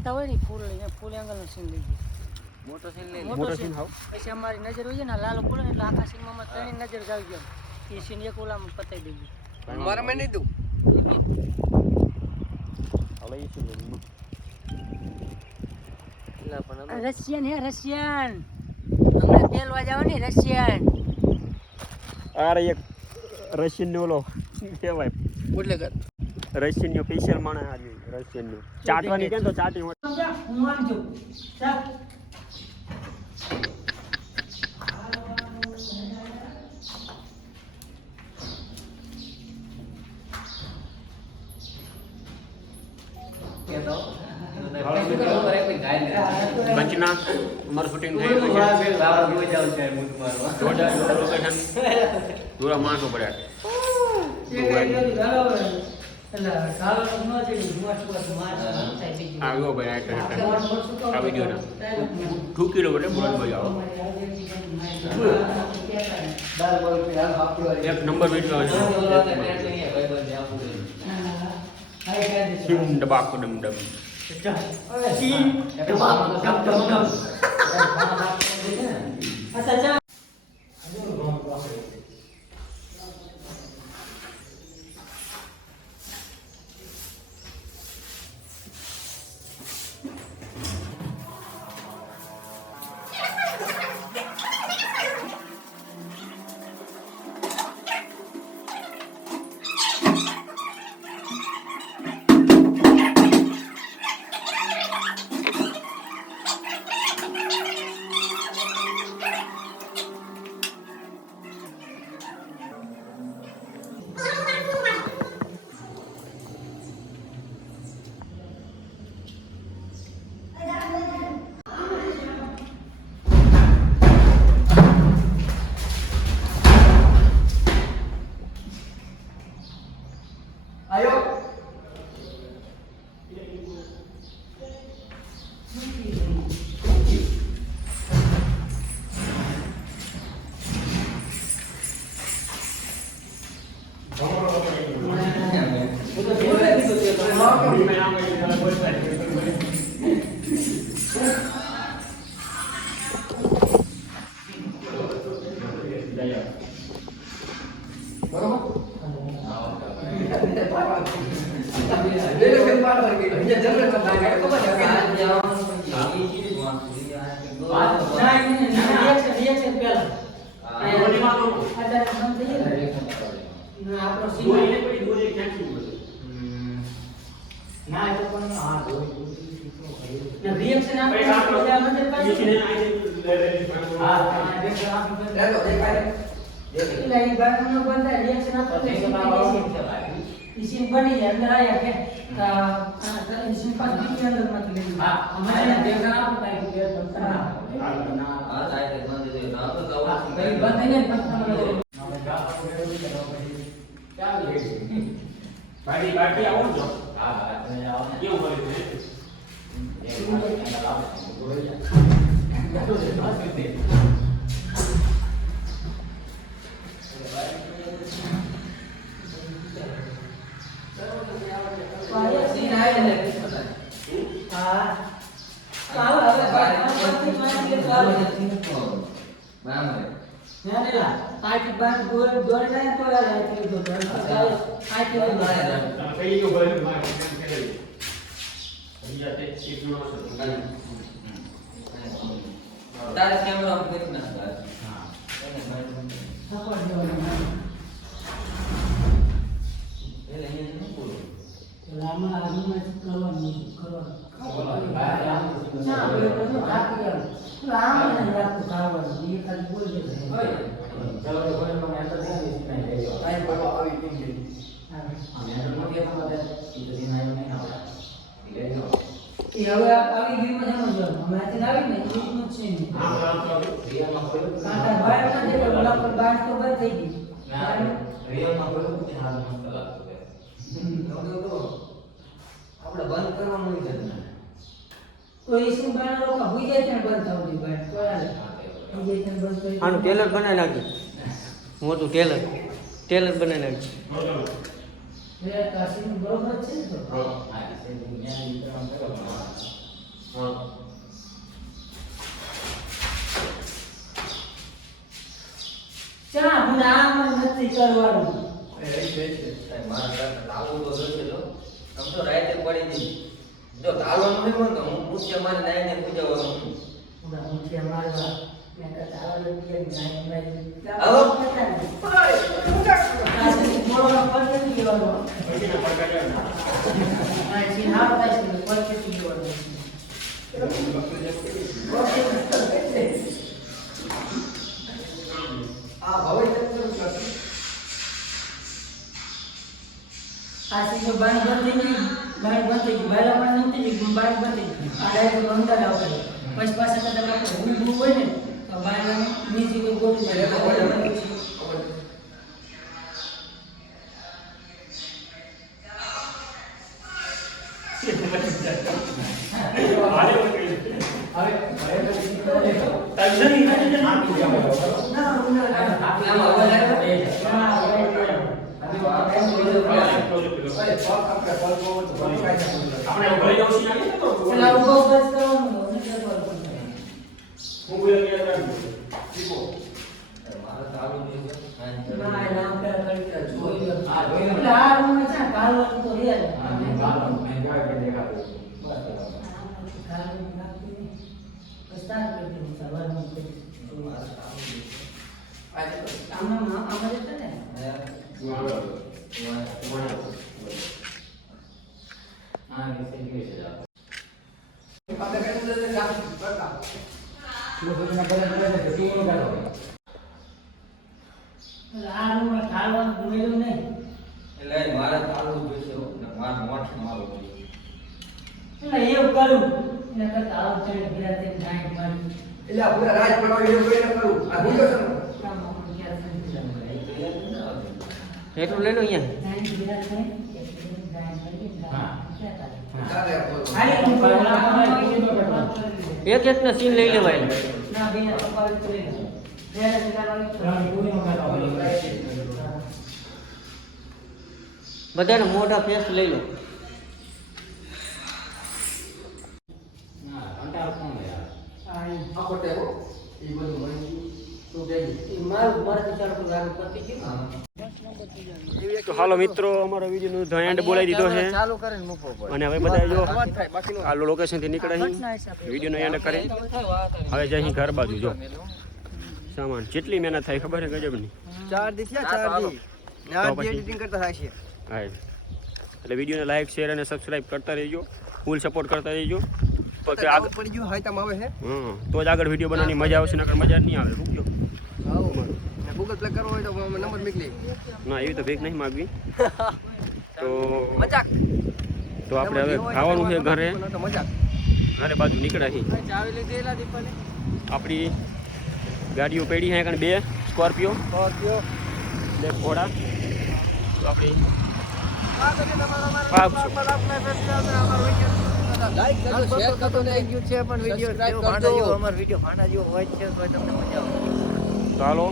જાતા હોય ને ફૂલ એંગલનો સીન લઈ ગયો. મોટો સીન હાવ પછી અમારી નજર હોય ને લાલો ખુલે ને એટલે આખા સીનમાં ત્રણેય નજર જાવી ગયો. એ સીન એક ઓલામાં પતાવી દઈએ. મારા મેં નહીં દઉં રશિયન હે રશિયન હમણાં તેલવા જાવ ને રશિયન. અરે એક રશિયન નો ઓલો કહેવાય એટલે કર રશિયન નો સ્પેશિયલ માણે આવી રશિયન નો ચાટવાની કેમ તો ચાટી હું આનજો ચાલ બંચના અમારું શૂટિંગ થઈ ગયું છે લોકેશન પૂરા માણસો પડ્યા આવ્યો ભાઈ આ વિડીયો ઠૂકી લો એટલે બોલ ભાઈ આવો એક નંબર વિડીયો સિમ ડબાક ડમ ડમ बनी अंदर आया के इसी पास भी के अंदर मत ले हमारे देखना आप टाइप के बनता है हां टाइप के बंद दे ना तो दवा बंद नहीं क्या ले बाटी बाटी आओ जो हां बाटी आओ क्यों बोले थे આનું ટેલર બનાવી નાખી મોટું ટેલર બનાવી નાખી કરવાનું. મારા ઘરે લાવવું તો જોઈશે તો. આમ તો રાતે પડી ગઈ. જો ચાલવાનું નહીં હોય તો હું પૂછે મારે નાઈને પૂજાવાનું. ઉડા મુઠિયા મારવા. મેં કહેતા આવા લોકો કે નાઈ આવો. મોળો પરથી લેવાનો. આ સીન હાવ થાય છે પરથી લેવાનો. આ સીધો બારી બંધ થઈ ગઈ, બારી બંધ થઈ ગઈ, બાયલા પણ નથી ગઈ, બારી બંધ થઈ ગઈ. આ ડાયરેક્ટ અંદર આવશે. પછી પાછા કદાચ આપણે ઊભું હોય ને તો બાયલા નીચે કોઈ ગોઠવી દે. એટલે મારે ચાલવું જોઈશે ને મારે મોઠ મારવું જોઈએ. એવું કરું એના કરતા આવું ચડે ગયા તે નાઈટ મારી એટલે આ પૂરા રાજ પડવા એવું કોઈ ન કરું આ ભૂલો છે એટલું લઈ લો અહીંયા. એક એક ને સીન લઈ લેવાય. બધાને મોટા ફેસ લઈ લો. આખો ટેકો એ બધું મળી તો ગઈ તો હાલો મિત્રો, અમારો વિડીયોનો ધ એન્ડ બોલાવી દીધો છે ચાલુ કરીને મૂકવો પડે. અને હવે બધા જો અવાજ થાય બાકીનો આ લોકેશનથી નીકળે છે, વિડીયોનો એન્ડ કરે. હવે જઈ અહીં ઘર બાજુ જો સામાન જેટલી મહેનત થાય ખબર છે ગજબની. 4 દી થયા 4 દી. ને આ એડિટિંગ કરતા થાય છે. હા, એટલે વિડીયોને લાઈક શેર અને સબસ્ક્રાઇબ કરતા રહેજો, ફૂલ સપોર્ટ કરતા રહેજો. પછી આગળ પડી ગયું હાઈતમ આવે છે. હા, તો જ આગળ વિડીયો બનાવવાની મજા આવશે, નકર મજા જ નહીં આવે. રૂકજો. ને ગૂગલ પ્લે કરવો હોય તો નંબર મોકલી. ના, એવી તો ભેગ નહીં માગવી. તો મજાક. તો આપણે હવે ખાવાનું છે ઘરે, તો મજાક. ઘરે બાજુ નીકળ્યા છીએ. ચાવી લીધી એલા દીપાને. આપણી ગાડીઓ પડી છે કારણ 2 સ્કોર્પિયો, સ્કોર્પિયો 2 ઘોડા. તો આપણી લાઈક કરજો, શેર કરજો ને ગયું છે પણ વિડિયો ભાણા જેવો અમાર વિડિયો ભાણા જેવો હોય છે તો તમને મજા આવે. તો હાલો